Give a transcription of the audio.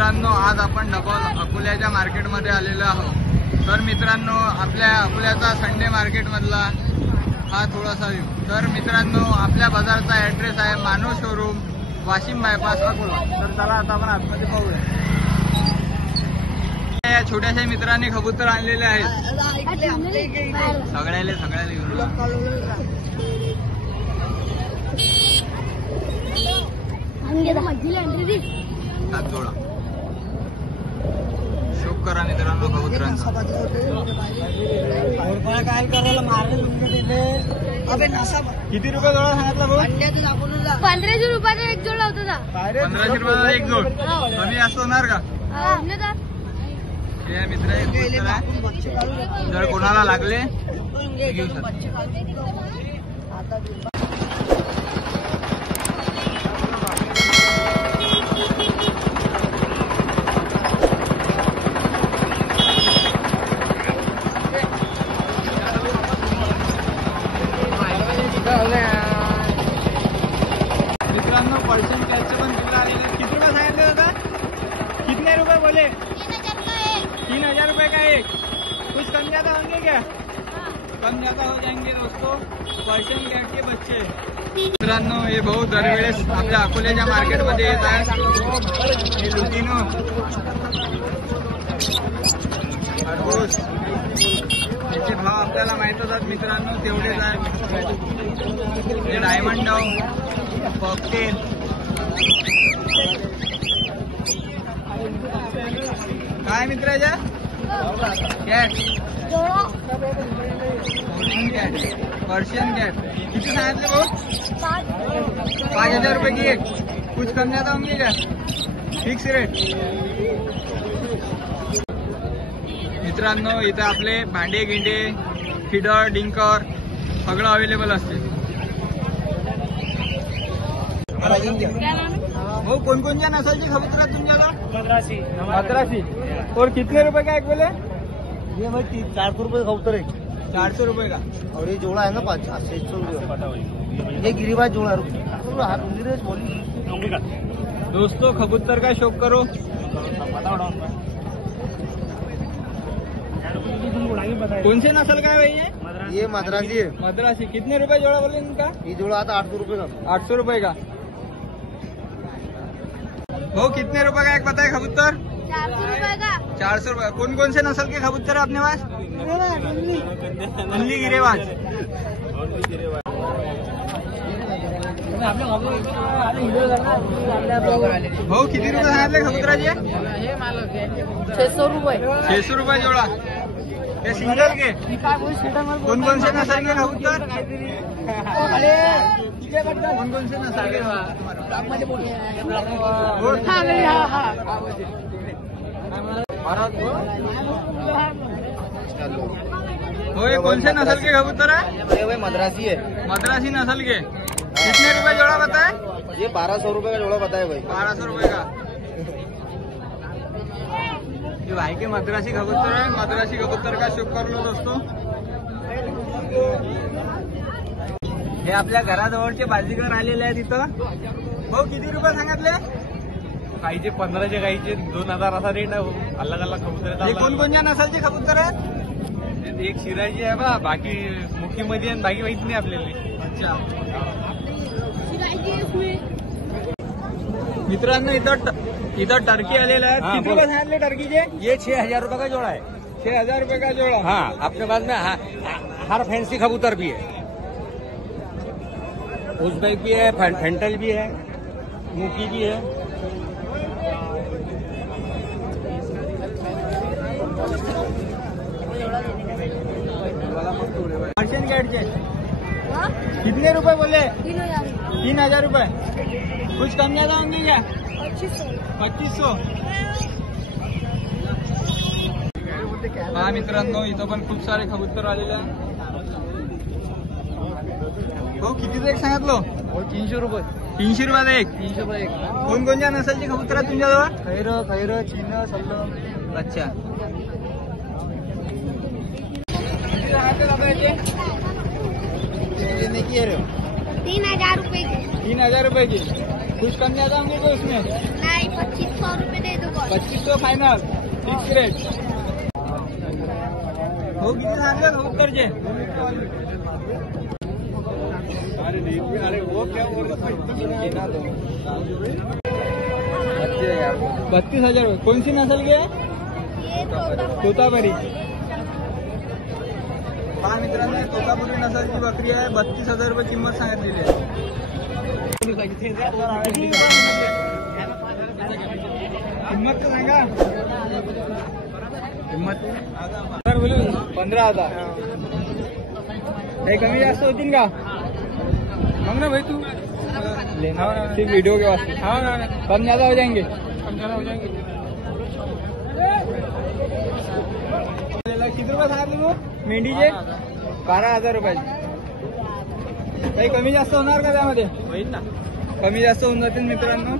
मित्रांनो, आज आपण अकोल्याच्या मार्केटमध्ये आलेलो आहोत। तर मित्रांनो, आपल्या अकोल्याचा संडे मार्केटमधला हा थोडासा व्ह्यू। तर मित्रांनो, आपल्या बाजाराचा ॲड्रेस आहे मानव शोरूम, वाशिम बायपास, अकोला। तर चला आता आपण आतमध्ये पाहूया। या छोट्याशा मित्रांनी कबूतर आणलेले आहेत, सगळ्याले घेऊन। शोक करा मित्रांनो कबुतरांचा। किती रुपये जोडा सांगितला भाऊ? 1500 रुपयाचा एक जोड होता। 1500 रुपयाचा एक जोड कमी असं होणार का? हे मित्र जर कोणाला लागले घेऊ शकता। मित्रांनो, पर्शियन कॅटचे पण चित्र आलेले। किती रुपये सांगितले होता? कितने रुपये बोले? 3000 रुपये का एक। कुछ कम ज्यादा होंगे क्या? कम ज्यादा हो जाएंगे दोस्तों। पर्शियन कैट के बच्चे। मित्रांनो, हे भाऊ दरवेळेस आपल्या अकोल्याच्या मार्केटमध्ये येत आहे। हे लुटिनो, खरगोश, याचे भाव आपल्याला माहित असतात मित्रांनो, तेवढेच आहे। हे डायमंड डाव, कॉकटेल, काय मित्राच्या कॅट, पर्शियन कॅट। किती सांगितले भाऊ? 5000 रुपये की एक। कुछ कम ज्यादा होंगे क्या? Fix rate. मित्रांनो, इथं आपले भांडे गिंडे, फिडर, डिंकर सगळं अवेलेबल असते। भाऊ, कोणकोणत्या नसलची कबूतर आहेत तुमच्याकडे? मद्रासी। और कितने रुपए का एक बोले? ये भाई 400 रुपये कबूतर है। 400 रुपए का। और ये जोड़ा है ना 600 रुपये। ये गिरिबाज जोड़ा बोली। दोस्तों, कबूतर का शौक करो। कौन से नस्ल का है भाई ये मद्रासी है। मद्रासी। कितने रुपए जोड़ा बोले इनका? ये जोड़ा आता 800 रुपये का। 800 रुपए का। भाऊ, कितने रुपए का एक बताए कबूतर? 400 रुपये का। 400 रुपए। कौन कौन से नस्ल के कबूतर है अपने पास? दिल्ली गिरेबाज। भाऊ, किती रुपये सांगितले कबूतराचे? 600 रुपये। 600 रुपये जोड़ा। ये सिंगल के? कौन कौन से नस्ल के कबूतर? कौन कौन से नस्ल के? वो कौन से नस्ल के कबूतर है? ये भाई मद्रासी है। मद्रासी नस्ल के। कितने रुपए जोड़ा बताए? ये 1200 रुपये का जोड़ा बताया भाई। 1200 रुपए का। ये भाई के मद्रासी कबूतर है। मद्रासी कबूतर का शौक कर लो दोस्तों। हे आपल्या घराजवळचे बाजीगर आलेले आहेत इथं। भाऊ, किती रुपये सांगितले? गाईचे 15चे, गाईचे 2000 असा रेट आहे। अलग अलग कबूतर हे कोणकोणत्या नसलचे कबूतर आहेत? एक शिराजी आहे बा, बाकी मुखीमध्ये आणि बाकी माहित नाही आपल्याला। अच्छा मित्रांनो, इधर टर्की आलेला है। किती रुपये सांगितले टर्कीचे? ये 6000 रुपये का जोड़ा है। 6000 रुपये का जोड़ा। हाँ, अपने पास में हर फैंसी कबूतर भी है। उज़्बेक भी है, फेंटल भी है, मुकी भी है। पर्शियन कैट के कितने रुपए बोले? 3000 रुपये। कुछ कम ज्यादा होंगे क्या? 2500। हा मित्रांनो, इथं पण खूप सारे कबूतर आलेले आहे। भाऊ, कितीचं एक सांगितलं? 300 रुपये। 300 रुपयाचा एक। 300 रुपये एक। कोणकोणत्या नसलची कबूतर आहेत तुमच्याजवळ? खैर, चीन, सल्लम। अच्छा। नहीं किए रहे हो? 3000 रुपये की। 3000 रुपये की। कुछ कम ज्यादा होंगे क्या उसमें? नहीं, 2500 रुपये दे दो बस। 2500 फायनल फिक्स रेट. हो किती सांगले उत्तरचे. अरे वो क्या 32,000 रुपये. कोणती नसल घे. तोतापुरी. पहा मित्रांनो तोतापुरी नसलची बकरी आहे. 32,000 रुपये किंमत सांगितलेली आहे. किंमत तर सांगा. किंमत सर बोलू 15,000. काही कमी जास्त होतील का मग ना भाई. तू लेना सिर्फ वीडियो के वास्ते. कम ज्यादा हो जाएंगे. किती रुपये सांगितले तू मेंढीचे. 12,000 रुपयाचे. काही कमी जास्त होणार का त्यामध्ये. होईल ना. कमी जास्त होऊन जातील मित्रांनो.